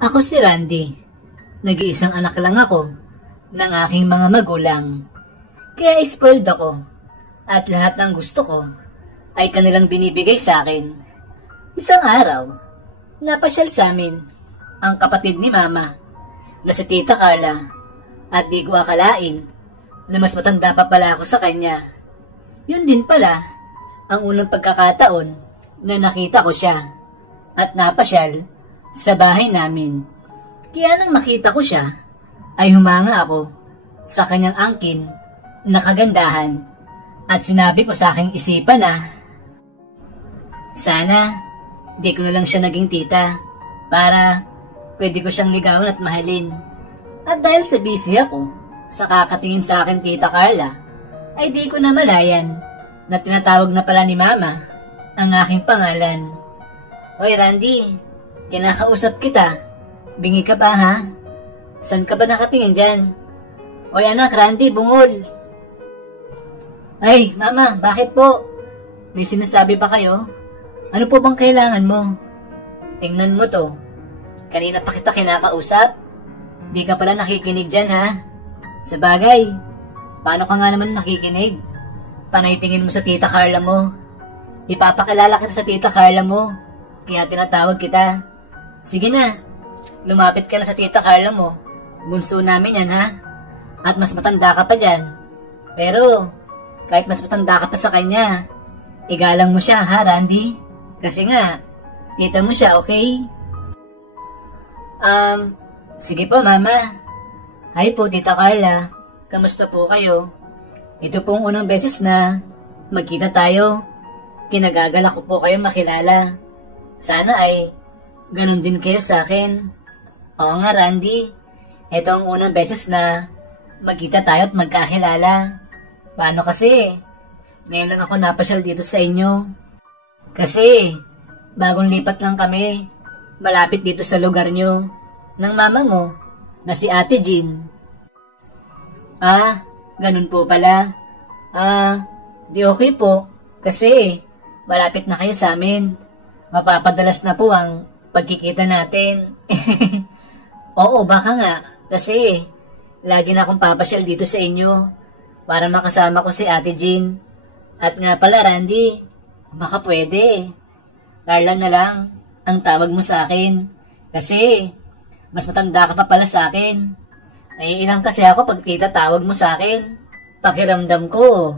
Ako si Randy. Nag-iisang anak lang ako ng aking mga magulang. Kaya spoiled ako at lahat ng gusto ko ay kanilang binibigay sa akin. Isang araw, napasyal sa amin ang kapatid ni Mama na si Tita Carla at di ko akalain na mas matanda pa pala ako sa kanya. Yun din pala ang unang pagkakataon na nakita ko siya at napasyal sa bahay namin. Kaya nang makita ko siya, ay humanga ako sa kanyang angkin na kagandahan at sinabi ko sa aking isipan na sana di ko na lang siya naging tita para pwede ko siyang ligawan at mahalin. At dahil sa busy ako sa kakatingin sa akin Tita Carla, ay di ko na malayan na tinatawag na pala ni Mama ang aking pangalan. Hoy Randy, kinakausap kita. Bingi ka ba ha? Saan ka ba nakatingin dyan? Hoy anak, Randy, bungol. Ay, Mama, bakit po? May sinasabi pa kayo? Ano po bang kailangan mo? Tingnan mo to. Kanina pa kita kinakausap. Di ka pala nakikinig dyan ha? Sabagay, paano ka nga naman nakikinig? Panay tingin mo sa Tita Carla mo. Ipapakilala kita sa Tita Carla mo. Kaya tinatawag kita. Sige na, lumapit ka na sa Tita Carla mo. Bunso namin yan ha? At mas matanda ka pa dyan. Pero, kahit mas matanda ka pa sa kanya, igalang mo siya ha Randy? Kasi nga, tita mo siya, okay? Sige po Mama. Hi po Tita Carla. Kamusta po kayo? Ito pong unang beses na magkita tayo. Kinagagalak ko po kayo makilala. Sana ay ganun din kayo sa akin. Oo nga Randy. Ito ang unang beses na magkita tayo at magkakilala. Paano kasi? Ngayon lang ako napasyal dito sa inyo. Kasi bagong lipat lang kami. Malapit dito sa lugar nyo. Ng mama mo na si Ate Jean. Ganun po pala. Di okay po. Kasi malapit na kayo sa amin. Mapapadalas na po ang pagkikita natin. Oo, baka nga. Kasi lagi na akong papasyal dito sa inyo para makasama ko si Ate Jean. At nga pala Randy, baka pwede. Carla na lang ang tawag mo sa akin. Kasi mas matanda ka pa pala sa akin. Naiilang kasi ako pag tita tawag mo sa akin. Pakiramdam ko,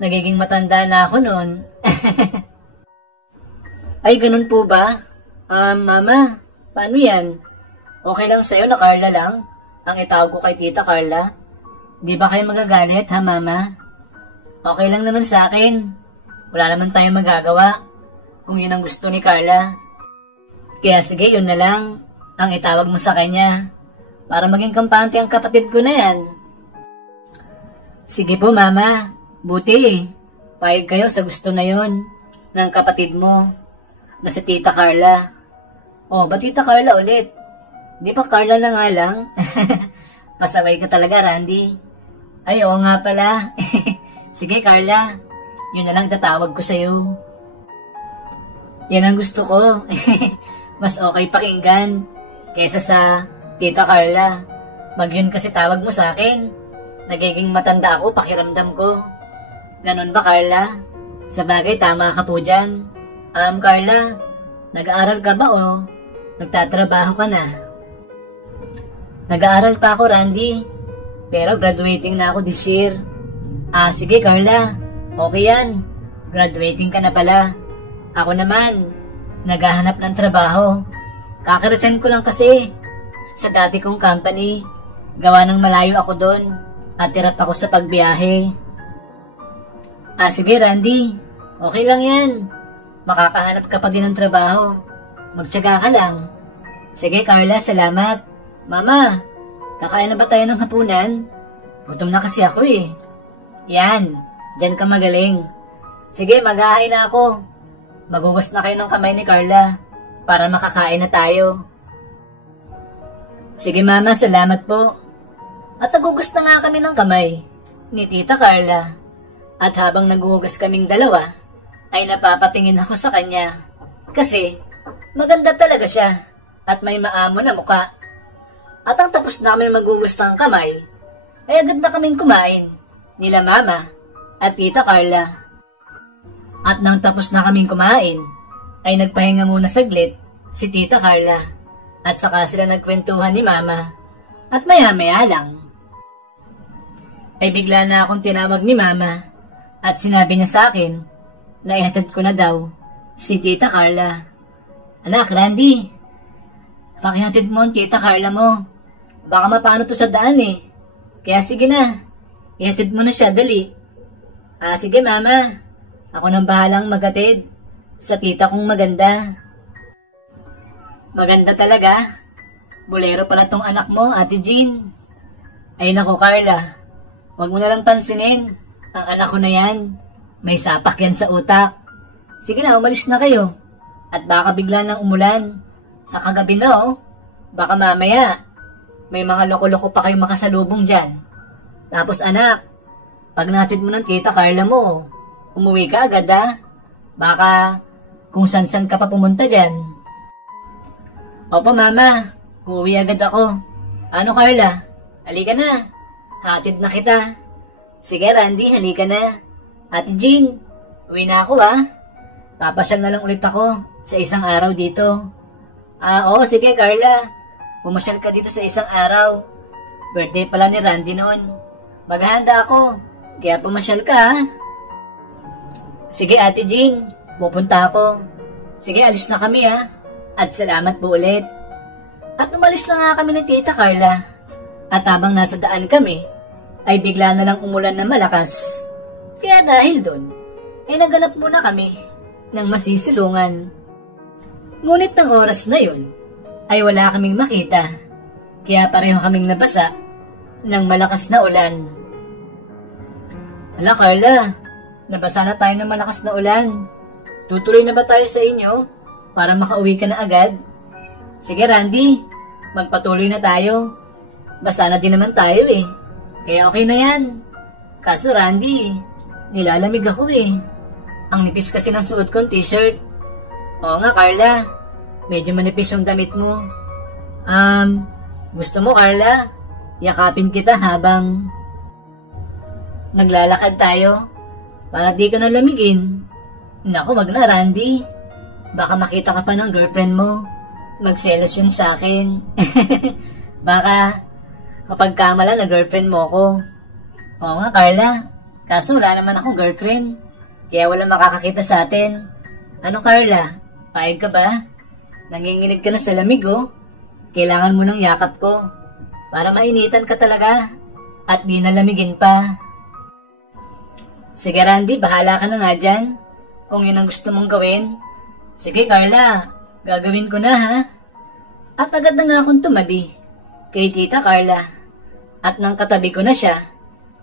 nagiging matanda na ako nun. Ay, ganun po ba? Mama, paano yan? Okay lang sa'yo na Carla lang ang itawag ko kay Tita Carla? Di ba kayo magagalit ha, Mama? Okay lang naman sa akin. Wala naman tayong magagawa kung yun ang gusto ni Carla. Kaya sige, yun na lang ang itawag mo sa kanya para maging kampante ang kapatid ko na yan. Sige po Mama, buti payag kayo sa gusto na yon ng kapatid mo na si Tita Carla. Ba Tita Carla ulit? Di ba Carla na nga lang? Pasaway ka talaga Randy. Ay oo nga pala. Sige Carla, yun na lang tatawag ko sa'yo. Yan ang gusto ko. Mas okay pakinggan kesa sa Tita Carla. Yun kasi tawag mo sa akin. Nagiging matanda ako, pakiramdam ko. Ganon ba Carla? Sabagay, tama ka po dyan. Carla, nag-aaral ka ba o nagtatrabaho ka na? Nag-aaral pa ako Randy. Pero graduating na ako this year. Sige Carla, okay yan. Graduating ka na pala. Ako naman, naghahanap ng trabaho. Kakaresign ko lang kasi sa dati kong company. Gawa ng malayo ako doon at hirap ako sa pagbiyahe. Sige Randy, okay lang yan. Makakahanap ka pa din ng trabaho. Magtiyaga ka lang. Sige Carla, salamat. Mama, kakain na ba tayo ng hapunan? Gutom na kasi ako eh. Yan, dyan ka magaling. Sige, maghahain na ako. Magugas na kayo ng kamay ni Carla para makakain na tayo. Sige Mama, salamat po. At nagugas na nga kami ng kamay ni Tita Carla. At habang nagugas kaming dalawa, ay napapatingin ako sa kanya. Kasi maganda talaga siya. at may maamo na muka. At ang tapos na kami magugustang kamay, ay agad na kaming kumain, nila Mama at Tita Carla. At nang tapos na kaming kumain, ay nagpahinga muna saglit si Tita Carla at saka sila nagkwentuhan ni Mama. At maya-maya lang, ay bigla na akong tinawag ni Mama at sinabi niya sa akin na ihatid ko na daw si Tita Carla. Anak, Randy, pakihatid mo ang Tita Carla mo. Baka mapano to sa daan eh. Kaya sige na, ihatid mo na siya, dali. Sige Mama, ako nang bahalang maghatid sa tita kong maganda. Maganda talaga. Bolero pala tong anak mo, Ate Jean. Ay nako Carla, wag mo na lang pansinin. Ang anak ko na yan, may sapak yan sa utak. Sige na, umalis na kayo. At baka bigla nang umulan. Sa kagabi na oh, baka mamaya may mga loko-loko pa kayong makasalubong dyan. Tapos anak, pag natid mo ng Tita Carla mo, umuwi ka agad ha. Baka kung san-san ka pa pumunta dyan. Opo Mama, uuwi agad ako. Ano Carla? Halika na. Hatid na kita. Sige Randy, halika na. Ate Jean, uwi na ako ha. Papasyal na lang ulit ako sa isang araw dito. Oo, sige Carla. Pumasyal ka dito sa isang araw. Birthday pala ni Randy noon. Maghahanda ako, kaya pumasyal ka ha. Sige Ate Jean, pupunta ako. Sige, alis na kami ha. At salamat po ulit. At umalis na nga kami ni Tita Carla. At habang nasa daan kami, ay bigla na lang umulan na malakas. Kaya dahil doon, ay naganap muna kami ng masisilungan. Ngunit ng oras na yun, ay wala kaming makita. Kaya pareho kaming nabasa ng malakas na ulan. Hala Carla, nabasa na tayo ng malakas na ulan. Tutuloy na ba tayo sa inyo para makauwi ka na agad? Sige Randy, magpatuloy na tayo. Basa na din naman tayo eh. Kaya okay na yan. Kaso Randy, nilalamig ako eh. Ang nipis kasi ng suot kong t-shirt. Oo nga Carla, medyo manipis yung damit mo. Gusto mo Carla, yakapin kita habang naglalakad tayo para di ka nalamigin. Naku, wag na Randy. Baka makita ka pa ng girlfriend mo. Magselos yun sa akin. Baka kapag kamala na girlfriend mo ko. Oo nga Carla, kaso wala naman akong girlfriend. Kaya wala makakakita sa atin. Ano Carla, paig ka ba? Nanginginig ka na sa lamig oh. Kailangan mo ng yakap ko para mainitan ka talaga at di nalamigin pa. Sige Randy, bahala ka na nga dyan. Kung yun ang gusto mong gawin. Sige Carla, gagawin ko na ha. At agad na nga akong tumabi kay Tita Carla. At nang katabi ko na siya,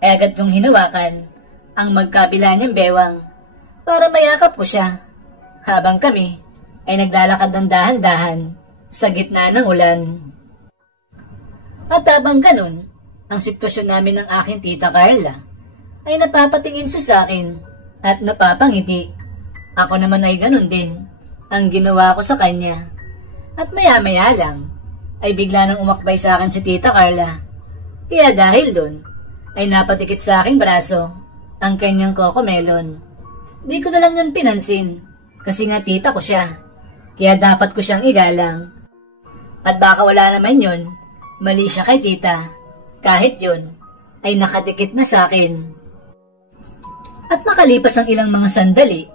ay agad kong hinawakan ang magkabila niyang bewang para mayakap ko siya. Habang kami ay naglalakad ng dahan-dahan sa gitna ng ulan. At habang ganun, ang sitwasyon namin ng aking Tita Carla ay napapatingin siya sa akin at napapangiti. Ako naman ay ganun din ang ginawa ko sa kanya. At maya-maya lang ay bigla nang umakbay sa akin si Tita Carla. Kaya dahil doon ay napatikit sa aking braso ang kanyang cocomelon. Di ko na lang yun pinansin kasi nga tita ko siya. Kaya dapat ko siyang igalang. At baka wala naman yun, mali siya kay tita. Kahit yun ay nakatikit na sa akin. At makalipas ang ilang mga sandali,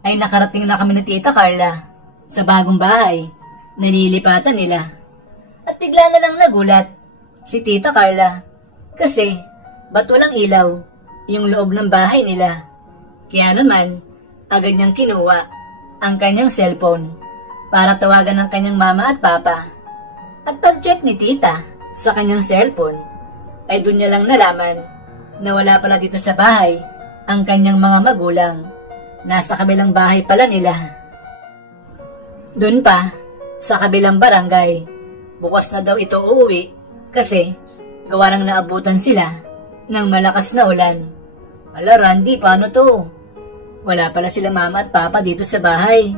ay nakarating na kami ni Tita Carla sa bagong bahay na nililipatan nila. At bigla na lang nagulat si Tita Carla kasi ba't walang ilaw yung loob ng bahay nila. Kaya naman, agad niyang kinuha ang kanyang cellphone para tawagan ng kanyang mama at papa. At pag-check ni Tita sa kanyang cellphone, ay doon niya lang nalaman na wala pala dito sa bahay ang kanyang mga magulang. Nasa kabilang bahay pala nila. Doon pa, sa kabilang barangay, bukas na daw ito uuwi kasi gawa nang naabutan sila ng malakas na ulan. Ala Randy, paano to? Wala pala sila mama at papa dito sa bahay.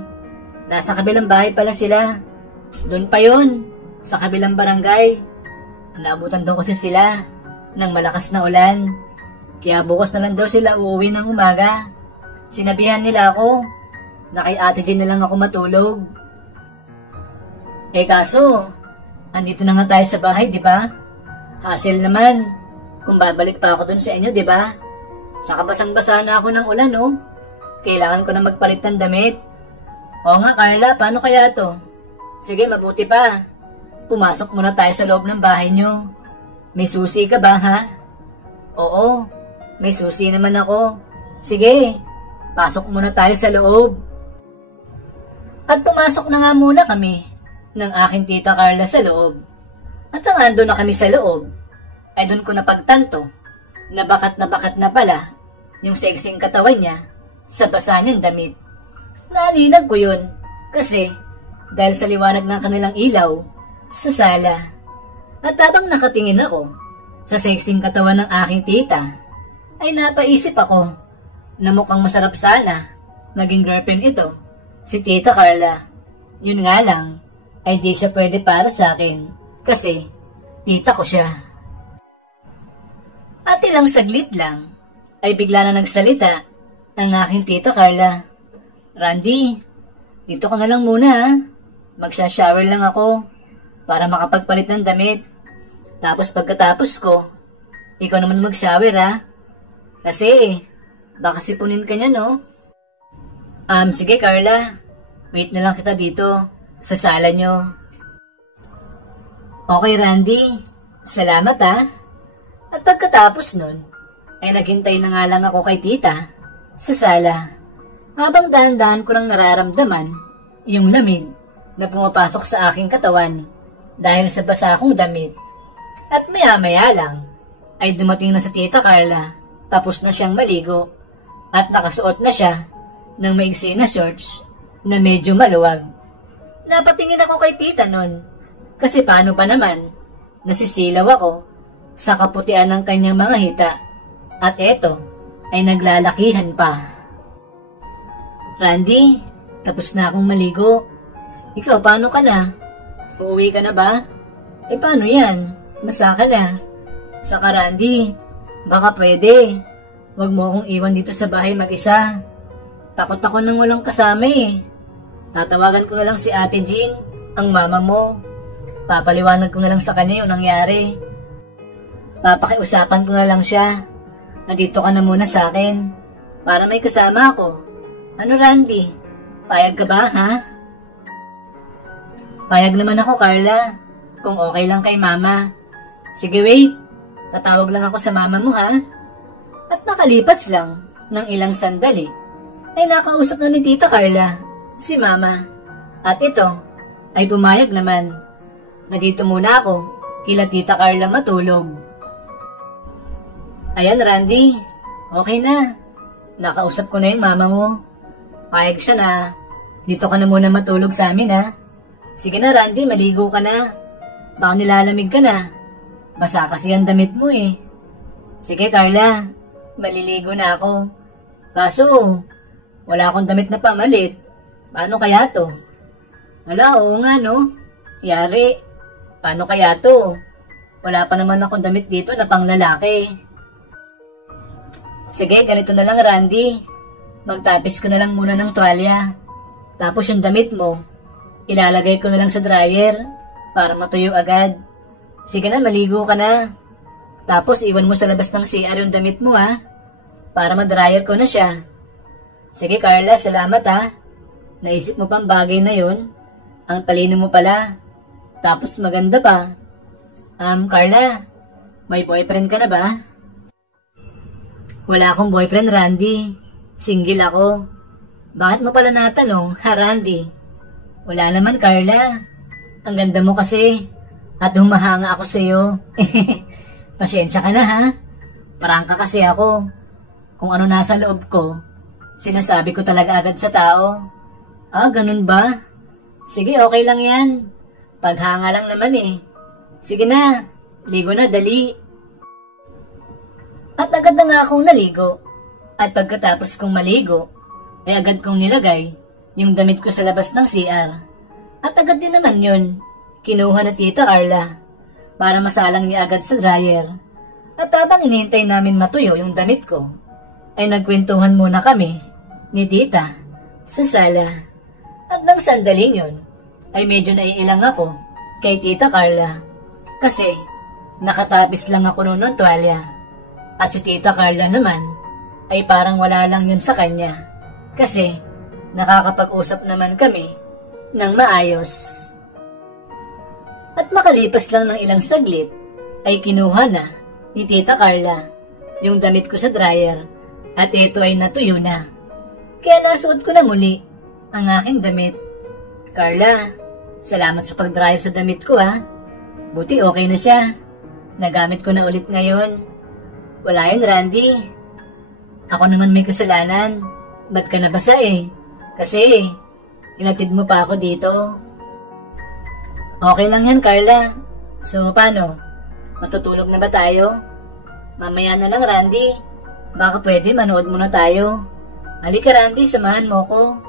Nasa kabilang bahay pala sila. Doon pa yun, sa kabilang barangay. Naabutan daw kasi sila ng malakas na ulan. Kaya bukas na lang daw sila uuwi ng umaga. Sinabihan nila ako na kay Ate Jean na lang ako matulog. Kaso, andito na nga tayo sa bahay, di ba? Hassle naman kung babalik pa ako dun sa inyo, di ba? Saka basang-basa na ako ng ulan, no? Kailangan ko na magpalit ng damit. Oo nga, Carla, paano kaya to? Sige, mabuti pa. Pumasok muna tayo sa loob ng bahay nyo. May susi ka ba, ha? Oo, may susi naman ako. Sige, pasok muna tayo sa loob. At pumasok na nga muna kami ng aking tita Carla sa loob. At ang ando na kami sa loob, ay doon ko napagtanto na bakat na pala yung sexing katawan niya sa basa niyang damit. Naaninag ko yun kasi dahil sa liwanag ng kanilang ilaw sa sala. At habang nakatingin ako sa sexing katawan ng aking tita, ay napaisip ako na mukhang masarap sana maging girlfriend ito, si Tita Carla. Yun nga lang, ay di siya pwede para sa akin kasi tita ko siya. At ilang saglit lang, ay bigla na nagsalita ang aking Tita Carla. Randy, dito ka na lang muna ha. Magsha-shower lang ako para makapagpalit ng damit. Tapos pagkatapos ko, ikaw naman mag-shower ha. Kasi, baka sipunin ka niya no? Sige Carla, wait na lang kita dito sa sala nyo. Okay Randy, salamat ha. At pagkatapos nun, ay naghintay na nga lang ako kay tita sa sala. Habang dahan-dahan ko nang nararamdaman yung lamig na pumapasok sa aking katawan dahil sa basa kong damit. At maya-maya lang ay dumating na sa Tita Carla, tapos na siyang maligo at nakasuot na siya ng maigsi na shorts na medyo maluwag. Napatingin ako kay tita nun kasi paano pa naman nasisilaw ako sa kaputian ng kanyang mga hita at eto ay naglalakihan pa. Randy, tapos na akong maligo. Ikaw, paano ka na? Uuwi ka na ba? Paano yan? Basa ka na. Saka Randy, baka pwede. Huwag mo akong iwan dito sa bahay mag-isa. Takot ako nang walang kasama eh. Tatawagan ko na lang si Ate Jean, ang mama mo. Papaliwanag ko na lang sa kanya yung nangyari. Papakiusapan ko na lang siya na dito ka na muna sa akin para may kasama ako. Ano Randy? Payag ka ba ha? Payag naman ako Carla, kung okay lang kay mama. Sige wait, tatawag lang ako sa mama mo ha. At nakalipas lang ng ilang sandali, ay nakausap na ni Tita Carla si mama. At ito ay pumayag naman na dito muna ako kila Tita Carla matulog. Ayan Randy, okay na. Nakausap ko na yung mama mo. Payag siya na dito ka na muna matulog sa amin ha. Sige na Randy, maligo ka na. Baka nilalamig ka na. Basa kasi ang damit mo eh. Sige Carla, maliligo na ako. Kaso, wala akong damit na pamalit. Paano kaya to? Wala, oo nga no. Yari, paano kaya to? Wala pa naman akong damit dito na pang lalaki. Sige, ganito na lang Randy. Magtapis ko na lang muna ng tuwalya. Tapos yung damit mo, ilalagay ko na lang sa dryer para matuyo agad. Sige na, maligo ka na. Tapos iwan mo sa labas ng CR yung damit mo ha, para ma-dryer ko na siya. Sige Carla, salamat ha. Naisip mo pang bagay na yun. Ang talino mo pala. Tapos maganda pa. Carla, may boyfriend ka na ba? Wala akong boyfriend Randy. Single ako. Bakit mo pala natanong, ha Randy? Wala naman Carla. Ang ganda mo kasi. At humahanga ako sa'yo. Pasensya ka na ha. Prangka kasi ako. Kung ano nasa loob ko, sinasabi ko talaga agad sa tao. Ganun ba? Sige, okay lang yan. Paghanga lang naman eh. Sige na, ligo na, dali. At agad na nga akong naligo. At pagkatapos kong maligo, ay agad kong nilagay yung damit ko sa labas ng CR. At agad din naman yun, kinuha na Tita Carla para masalang niya agad sa dryer. At habang inihintay namin matuyo yung damit ko, ay nagkwentuhan muna kami ni Tita sa sala. At nang sandaling yun, ay medyo naiilang ako kay Tita Carla kasi nakatapis lang ako noon ng tuwalya. At si Tita Carla naman ay parang wala lang yun sa kanya kasi nakakapag-usap naman kami ng maayos. At makalipas lang ng ilang saglit ay kinuha na ni Tita Carla yung damit ko sa dryer at ito ay natuyo na. Kaya nasuot ko na muli ang aking damit. Carla, salamat sa pag-dryer sa damit ko ha. Buti okay na siya. Nagamit ko na ulit ngayon. Wala yun, Randy. Ako naman may kasalanan. Ba't ka nabasa eh? Kasi hinatid mo pa ako dito. Okay lang yan, Carla. So, paano? Matutulog na ba tayo? Mamaya na lang, Randy. Baka pwede manood muna tayo. Halika, Randy, samahan mo ko.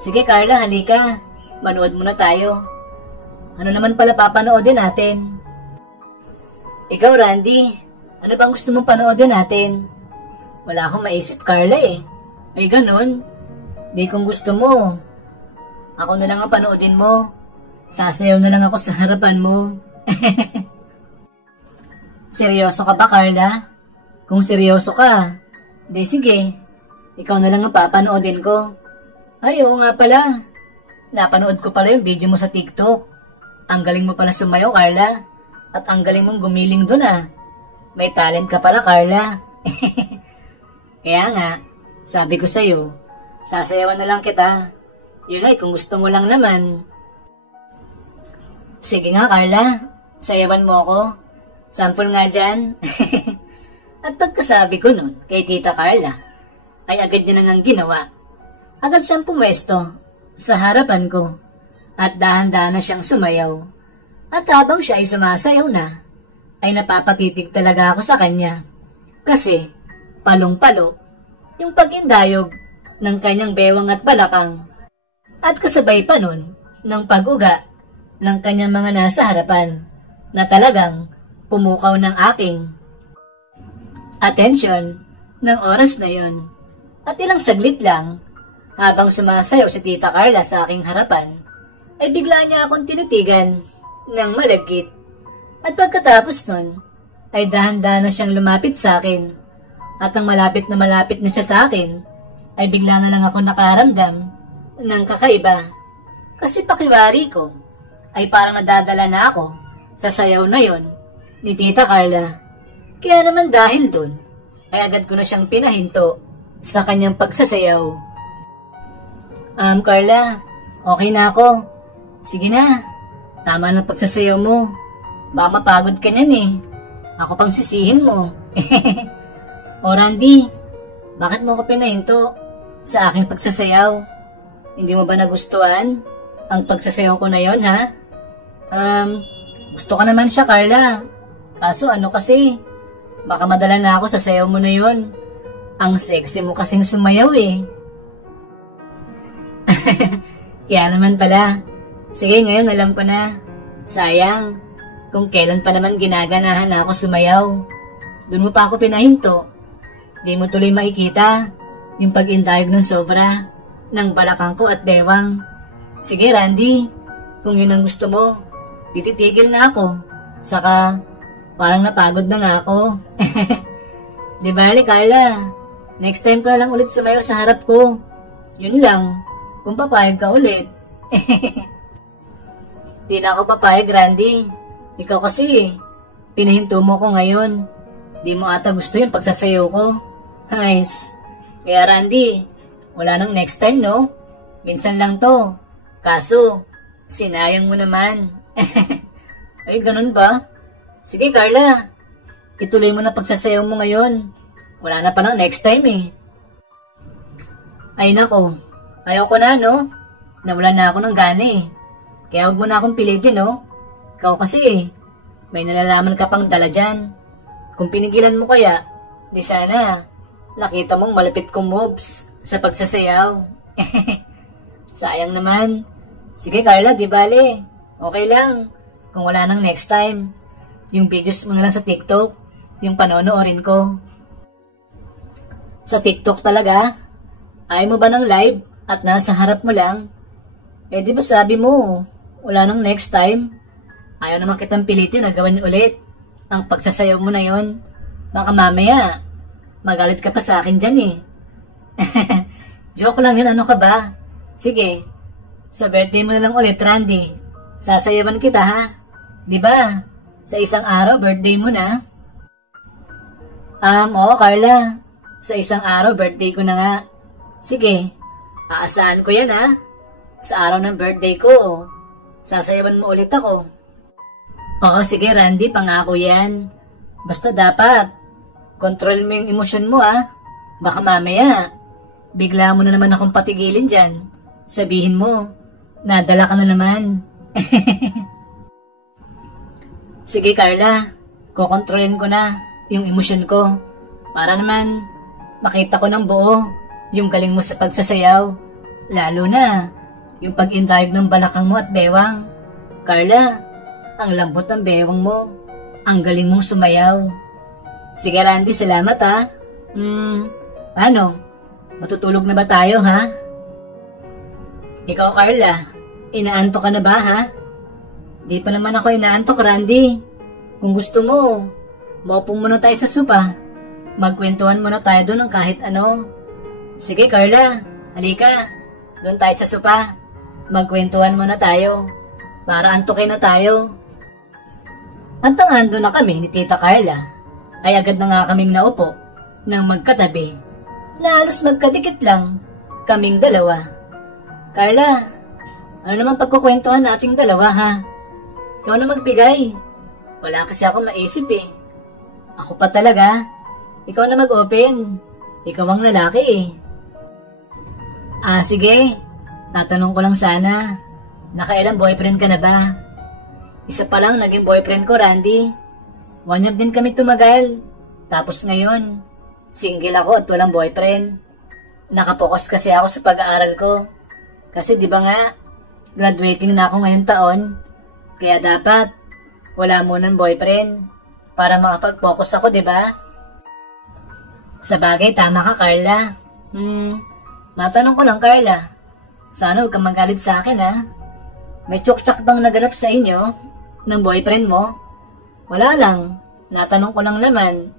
Sige, Carla, halika. Manood muna tayo. Ano naman pala papanoodin natin? Ikaw, Randy, ano bang gusto mong panoodin natin? Wala akong maisip, Carla eh. Ay, ganun. Di kung gusto mo. Ako na lang ang panoodin mo. Sasayaw na lang ako sa harapan mo. Seryoso ka ba, Carla? Kung seryoso ka, di sige. Ikaw na lang ang papanoodin ko. Ay, oo nga pala. Napanood ko pala yung video mo sa TikTok. Ang galing mo pala sumayaw, Carla. At ang galing mong gumiling dun ah. May talent ka pala, Carla. Kaya nga, sabi ko sa'yo, sasayawan na lang kita. Yun ay, kung gusto mo lang naman. Sige nga, Carla. Sayawan mo ako. Sample nga dyan. At pagkasabi ko nun kay Tita Carla, ay agad niya nang ginawa. Agad siyang pumwesto sa harapan ko at dahan-dahan na siyang sumayaw. At habang siya ay sumasayaw na, ay napapatitig talaga ako sa kanya. Kasi palong-palo yung pag-indayog ng kanyang bewang at balakang. At kasabay pa nun ng pag-uga ng kanyang mga nasa harapan na talagang pumukaw ng aking atensyon ng oras na yon. At ilang saglit lang, habang sumasayaw si Tita Carla sa aking harapan, ay bigla niya akong tinitigan ng malagkit. At pagkatapos nun, ay dahan-dahan na siyang lumapit sa akin. At nang malapit na siya sa akin, ay bigla na lang ako nakaramdam ng kakaiba. Kasi pakiwari ko, ay parang nadadala na ako sa sayaw na yon ni Tita Carla. Kaya naman dahil dun, ay agad ko na siyang pinahinto sa kanyang pagsasayaw. Carla, okay na ako. Sige na, tama na pagsasayaw mo. Baka mapagod ka niyan eh. Ako pang sisihin mo. O Randy, bakit mo ko pinahinto sa aking pagsasayaw? Hindi mo ba nagustuhan ang pagsasayaw ko na yon ha? Gusto ka naman siya, Carla. Kaso ano kasi, baka madala na ako sa sayaw mo na yon. Ang sexy mo kasing sumayaw eh. Kaya naman pala. Sige, ngayon alam ko na. Sayang, kung kailan pa naman ginaganahan na ako sumayaw. Doon mo pa ako pinahinto. Di mo tuloy makikita yung pag-indayog ng sobra ng balakang ko at bewang. Sige, Randy, kung yun ang gusto mo, tititigil na ako. Saka, parang napagod na nga ako. Di bali, Carla, next time ka lang ulit sumayaw sa harap ko. Yun lang, kung papayag ka ulit. Di na ako papayag, Randy. Ikaw kasi, pinahinto mo ko ngayon. Di mo ata gusto yung pagsasayaw ko. Nice. Kaya Randy, wala nang next time, no? Minsan lang to. Kaso, sinayang mo naman. Ay, ganun ba? Sige, Carla. Ituloy mo na pagsasayaw mo ngayon. Wala na pa ng next time eh. Ay nako, ayaw ko na no? Nawalan na ako ng gana eh. Kaya huwag mo na akong pilitin no? Ikaw kasi eh, may nalalaman ka pang dala dyan. Kung pinigilan mo kaya, di sana nakita mong malapit kong moves sa pagsasayaw. Sayang naman, Sige Carla, di bale. Okay lang. Kung wala nang next time, yung videos mo na lang sa TikTok, yung panonoorin ko. Sa TikTok talaga? Ayaw mo ba ng live at nasa harap mo lang? Eh di ba sabi mo, wala nang next time? Ayaw naman kitang pilitin na gawin ulit ang pagsasayaw mo na yon. Baka mamaya, magalit ka pa sa akin dyan eh. Joke lang yun, ano ka ba? Sige, sa birthday mo na lang ulit, Randy. Sasayawan kita ha? Di ba? Sa isang araw, birthday mo na. Oo, Carla. Sa isang araw, birthday ko na nga. Sige, aasahan ko yan ha. Sa araw ng birthday ko, sasayawan mo ulit ako. Oo, sige Randy, pangako yan. Basta dapat, control mo yung emosyon mo ha. Baka mamaya, bigla mo na naman akong patigilin dyan. Sabihin mo, nadala ka na naman. Sige Carla, kukontrolin ko na yung emosyon ko. Para naman, makita ko ng buo yung galing mo sa pagsasayaw. Lalo na, yung pag-intayog ng balakang mo at bewang. Carla, ang lambot ng bewang mo. Ang galing mong sumayaw. Sige Randy, salamat ha. Paano? Matutulog na ba tayo ha? Ikaw Carla, inaantok ka na ba ha? Di pa naman ako inaantok Randy. Kung gusto mo, maupong muna tayo sa sopa. Magkwentuhan muna tayo doon ng kahit ano. Sige Carla, halika. Doon tayo sa sopa. Magkwentuhan muna tayo. Para antukin na tayo. At ang ando na kami ni Tita Carla, ay agad na nga kaming naupo nang magkatabi. Na halos magkadikit lang kaming dalawa. Carla, ano naman pagkukwentuhan nating dalawa ha? Ikaw na magbigay. Wala kasi ako maisip eh. Ako pa talaga. Ikaw na mag-open. Ikaw ang lalaki eh. Sige. Tatanong ko lang sana. Nakailang boyfriend ka na ba? Isa pa lang naging boyfriend ko, Randy. 1 year din kami tumagal. Tapos ngayon, single ako at walang boyfriend. Nakapokus kasi ako sa pag-aaral ko. Kasi di ba nga, graduating na ako ngayong taon. Kaya dapat, wala munang boyfriend. Para makapag-focus ako, di ba? Sa bagay, tama ka, Carla. Matanong ko lang, Carla. Sana huwag kang magalit sa akin, ha? May tsuktsak bang naganap sa inyo ng boyfriend mo? Wala lang. Natanong ko lang naman.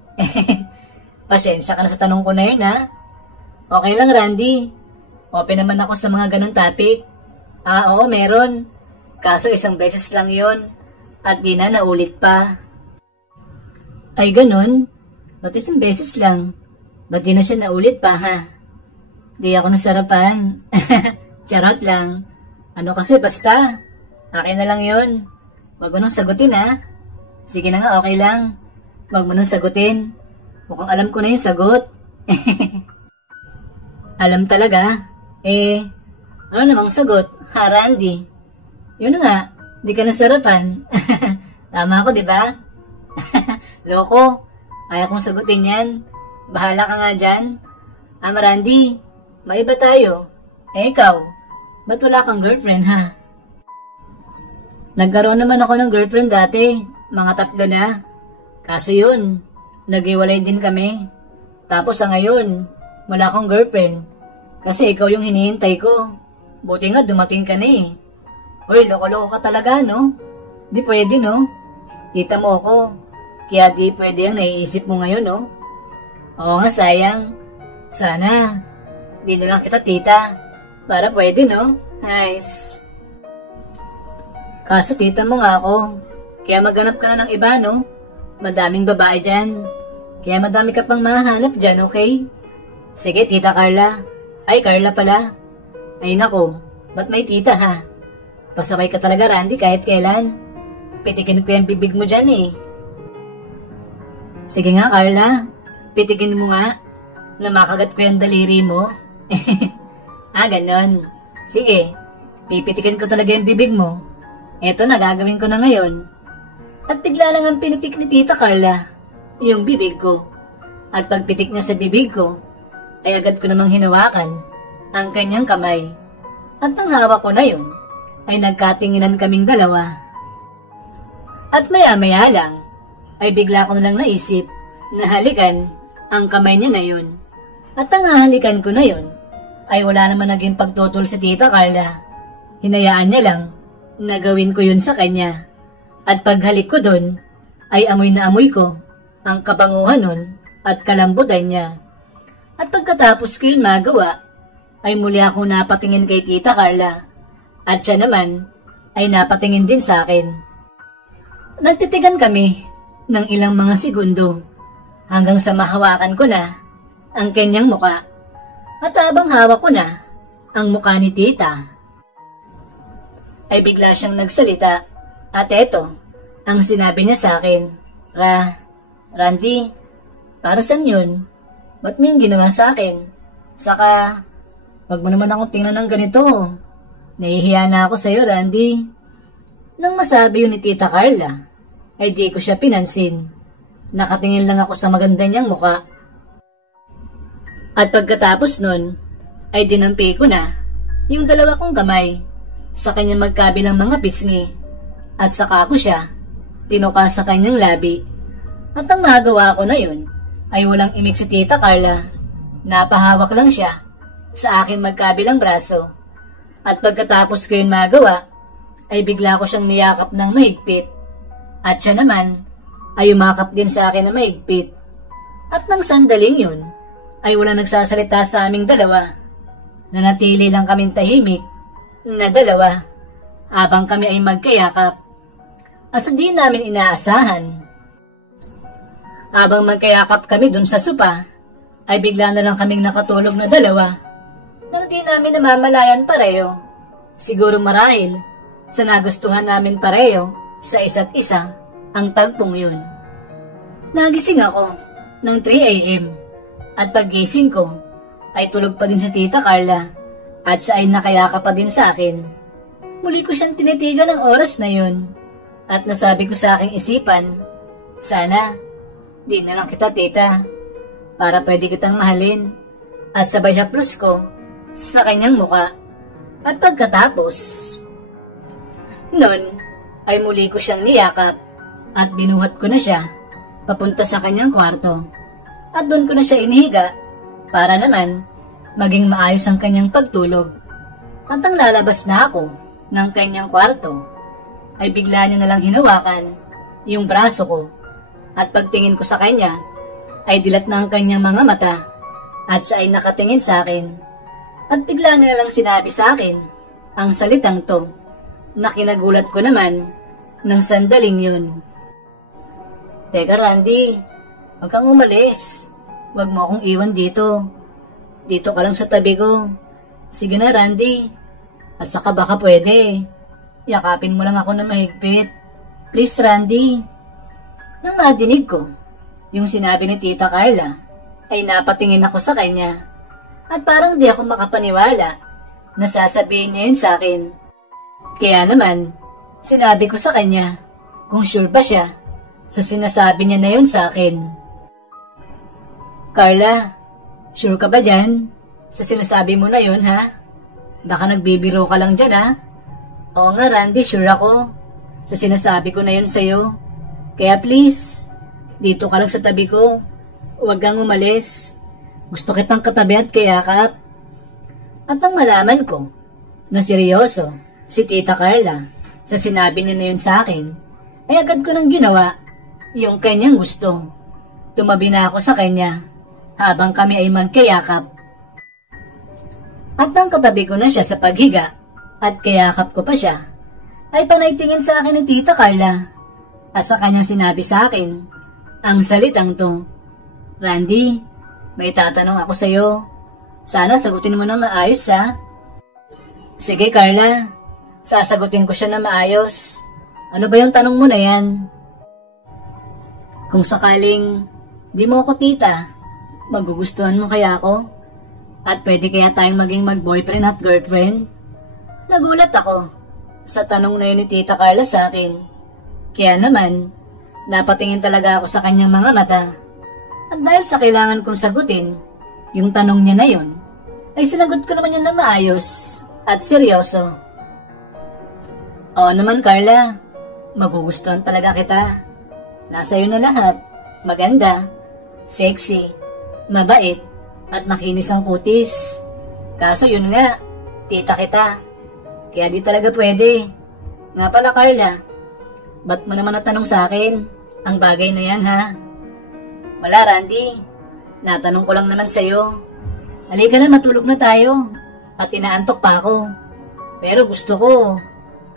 Pasensya ka na sa tanong ko na yun, ha? Okay lang, Randy. Open naman ako sa mga ganun topic. Oo, meron. Kaso isang beses lang yon at di na naulit pa. Ay, ganun? Ba't isang beses lang? Ba't di na siya naulit pa, ha? Di ako nasarapan. Charot lang. Ano kasi, basta. Akin na lang yun. Wag mo nang sagutin, ha? Sige na nga, okay lang. Wag mo nang sagutin. Mukhang alam ko na yung sagot. Alam talaga? Ano namang sagot? Ha, Randy? Yun na nga, di ka nasarapan. Tama ako, di ba? Loko, ayaw kong sagutin yan. Bahala ka nga dyan. Randy, maiba tayo. Ikaw, ba't wala kang girlfriend, ha? Nagkaroon naman ako ng girlfriend dati. Mga 3 na. Kaso yun, nag-iwalay din kami. Tapos sa ngayon, wala akong girlfriend. Kasi ikaw yung hinihintay ko. Buti nga dumating ka na eh. Uy, loko-loko ka talaga, no? Di pwede, no? Tita mo ako. Kaya di pwede ang naiisip mo ngayon, no? Oo nga, sayang. Sana, di na lang kita tita. Para pwede, no? Nice. Kaso tita mo nga ako. Kaya maghanap ka na ng iba, no? Madaming babae dyan. Kaya madami ka pang mahanap dyan, okay? Sige, Tita Carla. Ay, Carla pala. Ay nako, ba't may tita ha? Pasaway ka talaga, Randy, kahit kailan. Pitikin ko yung bibig mo dyan eh. Sige nga, Carla. Pitikin mo nga na makagat ko yung daliri mo. Ganon. Sige, pipitikin ko talaga yung bibig mo. Eto na, gagawin ko na ngayon. At bigla lang ang pinitik ni Tita Carla yung bibig ko. At pagpitik niya sa bibig ko, ay agad ko namang hinawakan ang kanyang kamay. At nang hawak ko na yun, ay nagkatinginan kaming dalawa. At maya-maya lang ay bigla ko nalang naisip na halikan ang kamay niya na yun. At ang hahalikan ko na yun ay wala naman naging pagtutol si Tita Carla. Hinayaan niya lang na gawin ko yun sa kanya. At paghalik ko dun ay amoy na amoy ko ang kabanguhan nun at kalambutan niya. At pagkatapos ko yun magawa ay muli ako napatingin kay Tita Carla. At siya naman ay napatingin din sa akin. Nagtitigan kami ng ilang mga segundo hanggang sa mahawakan ko na ang kanyang muka. At habang hawak ko na ang muka ni Tita, ay bigla siyang nagsalita. At eto ang sinabi niya sa akin, Randy, para saan yun? Ba't mo yung ginawa sa akin? Saka, wag mo naman akong tingnan ng ganito. Nahihiya na ako sa'yo, Randy. Nang masabi yun ni Tita Carla, ay di ko siya pinansin. Nakatingin lang ako sa maganda niyang muka. At pagkatapos nun, ay dinampi ko na yung dalawa kong kamay sa kanyang magkabilang mga pisngi. At saka ko siya tinuka sa kanyang labi. At ang magawa ko na yun ay walang imik si Tita Carla. Napahawak lang siya sa aking magkabilang braso. At pagkatapos ko yun magawa, ay bigla ko siyang niyakap ng mahigpit. At siya naman ay umakap din sa akin na mahigpit. At nang sandaling yun, ay wala nagsasalita sa aming dalawa. Nanatili lang kaming tahimik na dalawa habang kami ay magkayakap. At sa di namin inaasahan, habang magkayakap kami dun sa sopa, ay bigla na lang kaming nakatulog na dalawa nang di namin namamalayan pareho. Siguro marahil sa nagustuhan namin pareho sa isa't isa ang tagpong yun. Nagising ako ng 3 a.m. at paggising ko ay tulog pa din si Tita Carla at siya ay nakayaka pa din sa akin. Muli ko siyang tinitigan ng oras na yun at nasabi ko sa aking isipan, sana di na lang kita, Tita, para pwede kitang mahalin. At sabay haplos ko sa kanyang muka. At pagkatapos nun ay muli ko siyang niyakap at binuhat ko na siya papunta sa kanyang kwarto. At doon ko na siya inihiga para naman maging maayos ang kanyang pagtulog. At ang lalabas na ako ng kanyang kwarto ay bigla niya nalang hinawakan yung braso ko. At pagtingin ko sa kanya ay dilat na ang kanyang mga mata at siya ay nakatingin sa akin. At bigla niya nalang sinabi sa akin ang salitang to na kinagulat ko naman ng sandaling yun. Teka, Randy, wag kang umalis. Wag mo akong iwan dito. Dito ka lang sa tabi ko. Sige na, Randy. At saka baka pwede, yakapin mo lang ako na mahigpit. Please, Randy. Nang madinig ko yung sinabi ni Tita Carla, ay napatingin ako sa kanya. At parang di ako makapaniwala na sasabihin niya yun sa akin. Kaya naman, sinabi ko sa kanya kung sure ba siya sa sinasabi niya na yun sa akin. Carla, sure ka ba dyan sa sinasabi mo na yun, ha? Baka nagbibiro ka lang dyan, ha? Oo nga, Randy, sure ako sa sinasabi ko na yun sa'yo. Kaya please, dito ka lang sa tabi ko. Huwag kang umalis. Gusto kitang katabi at kayakap. At nang malaman ko na seryoso si Tita Carla sa sinabi niya na yun sa akin, ay agad ko nang ginawa yung kanyang gusto. Tumabi na ako sa kanya habang kami ay magkayakap. At nang katabi ko na siya sa paghiga at kayakap ko pa siya, ay panaytingin sa akin ni Tita Carla at sa kanyang sinabi sa akin ang salitang to, Randy, may tatanong ako sa'yo. Sana sagutin mo na maayos, ha? Sige, Carla. Sasagutin ko siya na maayos. Ano ba yung tanong mo na yan? Kung sakaling di mo ako, Tita, magugustuhan mo kaya ako? At pwede kaya tayong maging mag-boyfriend at girlfriend? Nagulat ako sa tanong na yun ni Tita Carla sa akin. Kaya naman, napatingin talaga ako sa kanyang mga mata. At dahil sa kailangan kong sagutin yung tanong niya na yun, ay sinagot ko naman yun na maayos at seryoso. Oo naman, Carla. Magugustuhan talaga kita. Nasa iyo na lahat. Maganda, sexy, mabait, at makinis ang kutis. Kaso yun nga, tita kita. Kaya di talaga pwede. Nga pala, Carla, ba't mo naman natanong sa akin ang bagay na yan, ha? Wala, Randy. Natanong ko lang naman sa'yo. Halika na, matulog na tayo. At inaantok pa ako. Pero gusto ko,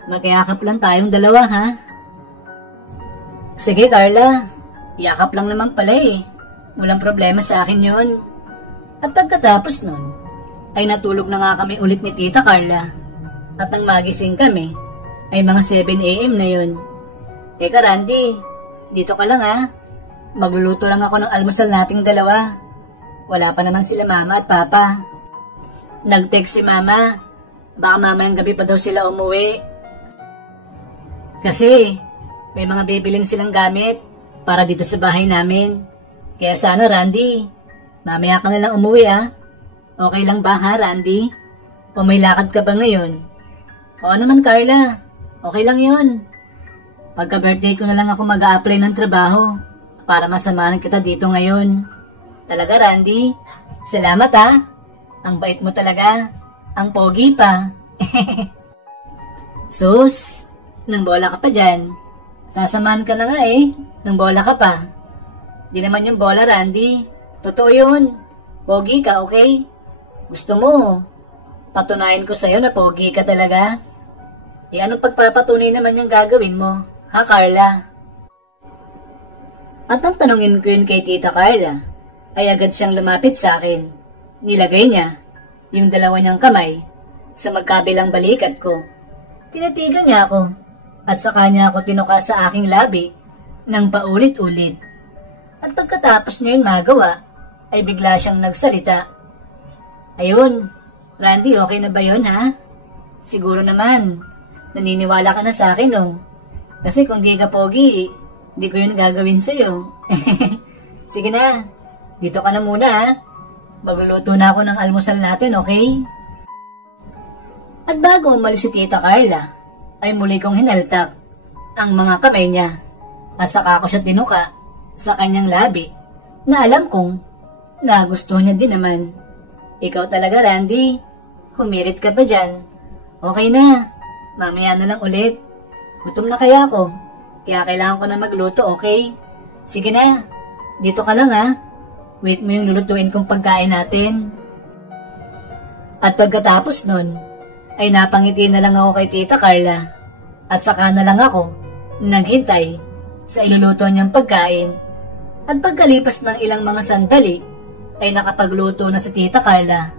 magyakap lang tayong dalawa, ha? Sige, Carla. Yakap lang naman pala eh. Walang problema sa akin yun. At pagkatapos nun, ay natulog na nga kami ulit ni Tita Carla. At nang magising kami, ay mga 7 AM na yun. Teka, Randy, dito ka lang, ha? Magluluto lang ako ng almusal nating dalawa. Wala pa naman sila mama at papa. Nag-text si mama. Baka mamayang gabi pa daw sila umuwi. Kasi may mga bibiling silang gamit para dito sa bahay namin. Kaya sana, Randy, mamaya ka na lang umuwi, ha? Okay lang ba, ha, Randy? O may lakad ka ba ngayon? Oo naman, Carla. Okay lang yun. Pagka-birthday ko na lang ako mag-a-apply ng trabaho para masamahan kita dito ngayon. Talaga, Randy? Salamat, ha? Ang bait mo talaga. Ang pogi pa. Sus, nang bola ka pa dyan. Sasamahan ka na nga eh. Nang bola ka pa. Di naman yung bola, Randy. Totoo yun. Pogi ka, okay? Gusto mo, patunayan ko sa'yo na pogi ka talaga. Anong pagpapatunay naman yung gagawin mo, ha, Carla? At ang tanungin ko yun kay Tita Carla, ay agad siyang lumapit sa akin. Nilagay niya yung dalawa niyang kamay sa magkabilang balikat ko. Tinatigan niya ako at saka niya ako tinuka sa aking labi ng paulit-ulit. At pagkatapos niya yun magawa, ay bigla siyang nagsalita. Ayun, Randy, okay na ba yun, ha? Siguro naman, naniniwala ka na sa akin, oh. Kasi kung di ka pogi, di ko yun gagawin sa'yo. Sige na, dito ka na muna, ha? Magluluto na ako ng almusal natin, okay? At bago umalis si Tita Carla, ay muli kong hinaltak ang mga kamay niya at saka ko siya tinuka sa kanyang labi na alam kong nagustuhan niya din naman. Ikaw talaga, Randy. Humirit ka pa dyan. Okay na. Mamaya na lang ulit. Gutom na kaya ako. Kaya kailangan ko na magluto, okay? Sige na. Dito ka lang, ha? Wait mo yung lulutuin kong pagkain natin. At pagkatapos nun, ay napangiti na lang ako kay Tita Carla. At saka na lang ako naghintay sa iluluto niyang pagkain. At pagkalipas ng ilang mga sandali, ay nakapagluto na si Tita Carla.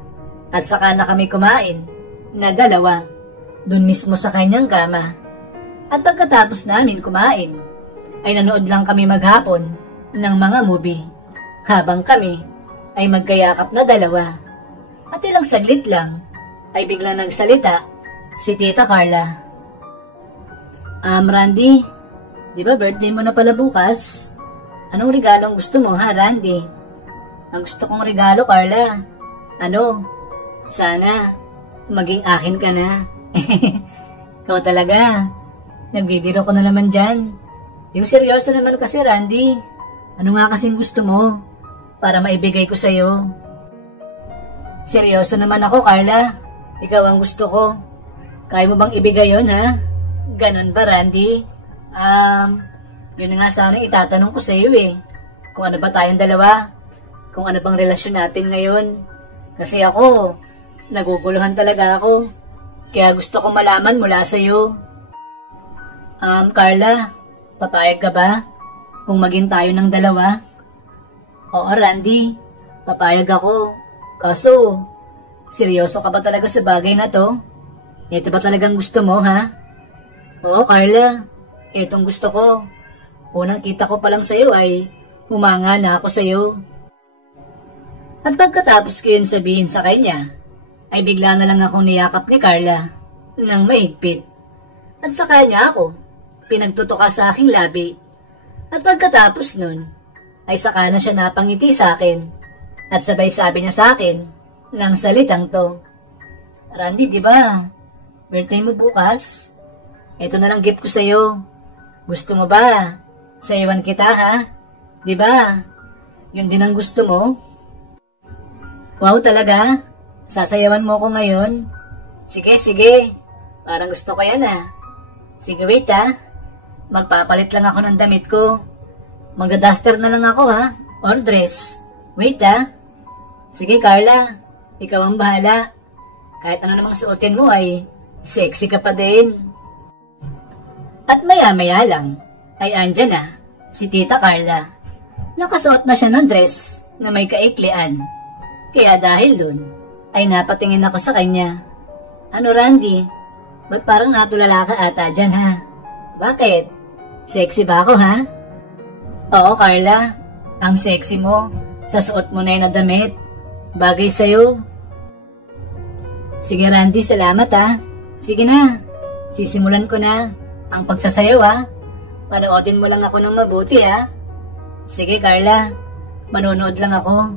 At saka na kami kumain na dalawa dun mismo sa kanyang kama. At pagkatapos namin kumain, ay nanood lang kami maghapon ng mga movie. Habang kami ay magkayakap na dalawa. At ilang saglit lang ay biglang nagsalita si Tita Carla. Randy, di ba birthday mo na pala bukas? Anong regalong gusto mo, ha, Randy? Ang gusto kong regalo, Carla. Sana maging akin ka na. Ikaw talaga. Nagbibiro ko na naman dyan. Yung seryoso naman kasi, Randy. Ano nga kasing gusto mo para maibigay ko sa'yo? Seryoso naman ako, Carla. Ikaw ang gusto ko. Kaya mo bang ibigay yun, ha? Ganon ba, Randy? Yun nga sana itatanong ko sa'yo eh. Kung ano ba tayong dalawa? Kung ano bang relasyon natin ngayon? Kasi ako, naguguluhan talaga ako. Kaya gusto ko malaman mula sa'yo. Carla, papayag ka ba? Kung maging tayo ng dalawa? Oo, Randy, papayag ako. Kaso, seryoso ka ba talaga sa bagay na to? Ito ba talagang gusto mo, ha? Oo, Carla, itong gusto ko. Unang kita ko pa lang sa'yo ay humanga na ako sa'yo. At pagkatapos ko yun sabihin sa kanya, ay bigla na lang akong niyakap ni Carla ng mahigpit. At sa kanya ako, pinagtutuka sa aking labi. At pagkatapos nun, ay saka na siya napangiti sa akin. At sabay sabi niya sa akin ng salitang to, Randy, di ba? Birthday mo bukas? ito na lang gift ko sa'yo. Gusto mo ba? Sayawan kita ha? Diba? Yun din ang gusto mo? Wow talaga? Sasayawan mo ko ngayon? Sige, sige. Parang gusto ko yan ah. Sige wait ha. Magpapalit lang ako ng damit ko. Magda-duster na lang ako ha. Or dress. Wait ha. Sige Carla. Ikaw ang bahala. Kahit ano namang suotin mo ay sexy ka pa din. At maya-maya lang ay andyan na si Tita Carla. Nakasuot na siya ng dress na may kaiklian. Kaya dahil dun ay napatingin ako sa kanya. Ano Randy? Ba't parang natulala ka ata dyan ha? Bakit? Sexy ba ako ha? Oo Carla, ang sexy mo. Sa suot mo na yun na damit. Bagay sa'yo. Sige Randy, salamat ha. Sige na, sisimulan ko na ang pagsasayaw ha. Panoodin mo lang ako ng mabuti ha. Sige Carla, manonood lang ako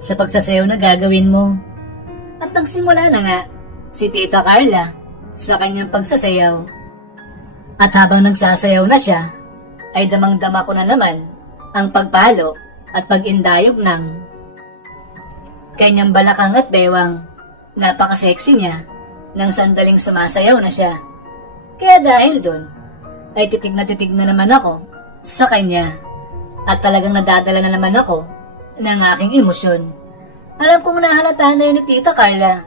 sa pagsasayaw na gagawin mo. At nagsimula na nga si Tita Carla sa kanyang pagsasayaw. At habang nagsasayaw na siya, ay damang-dama ko na naman ang pagpalo at pag-indayog ng kanyang balakang at bewang. Napaka-sexy niya nang sandaling sumasayaw na siya. Kaya dahil dun, ay titig na naman ako sa kanya. At talagang nadadala na naman ako ng aking emosyon. Alam kong nahalata na yun ni Tita Carla.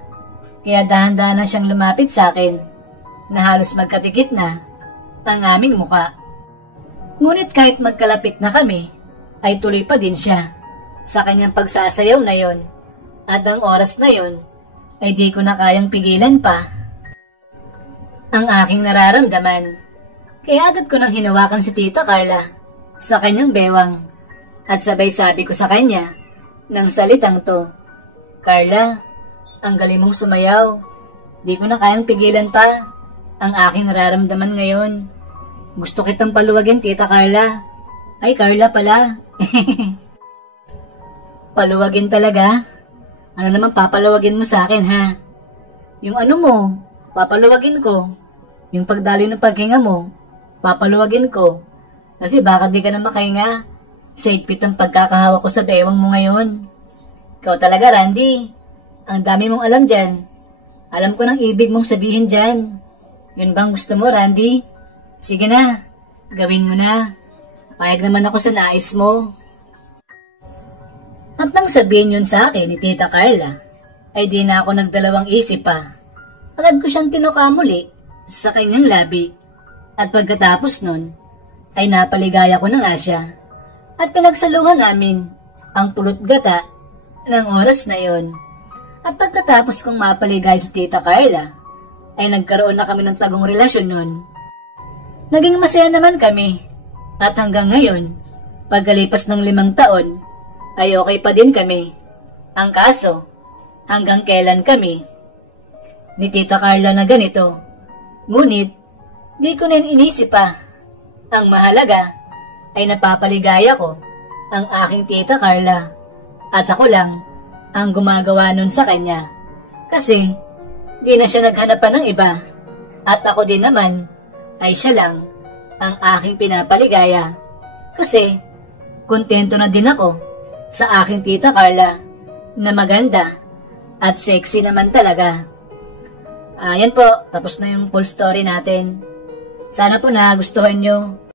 Kaya dahan-dahan na siyang lumapit sa akin na halos magkadikit na ang aming muka. Ngunit kahit magkalapit na kami, ay tuloy pa din siya sa kanyang pagsasayaw na yon. At ang oras na yon, ay di ko na kayang pigilan pa ang aking nararamdaman. Kaya agad ko nang hinawakan si Tita Carla sa kanyang bewang at sabay sabi ko sa kanya ng salitang to, Carla, ang galing mong sumayaw. Di ko na kayang pigilan pa ang aking nararamdaman ngayon. Gusto kitang paluwagin, Tita Carla. Ay, Carla pala. Paluwagin talaga? Ano naman papaluwagin mo sa akin, ha? Yung ano mo, papaluwagin ko. Yung pagdaloy ng paghinga mo, papaluwagin ko. Kasi baka di ka na makahinga. Saigpit ang pagkakahawak ko sa bewang mo ngayon. Ikaw talaga, Randy. Ang dami mong alam dyan. Alam ko nang ibig mong sabihin dyan. Yun bang gusto mo, Randy? Sige na, gawin mo na. Payag naman ako sa nais mo. At nang sabihin yun sa akin ni Tita Carla, ay di na ako nagdalawang isip pa. Agad ko siyang tinukamuli sa kanyang labi. At pagkatapos nun, ay napaligaya ko na nga siya. At pinagsaluhan namin ang pulot gata ng oras na yon. At pagkatapos kong mapaligay si Tita Carla, ay nagkaroon na kami ng tagong relasyon nun. Naging masaya naman kami. At hanggang ngayon, pagkalipas ng 5 taon, ay okay pa din kami. Ang kaso, hanggang kailan kami ni Tita Carla na ganito. Ngunit, di ko na inisip pa. Ang mahalaga ay napapaligaya ko ang aking Tita Carla. At ako lang ang gumagawa nun sa kanya. Kasi, di na siya naghanapan ng iba. At ako din naman ay siya lang ang aking pinapaligaya. Kasi, kontento na din ako sa aking Tita Carla na maganda at sexy naman talaga. Yan po, tapos na yung full story natin. Sana po nagustuhan nyo.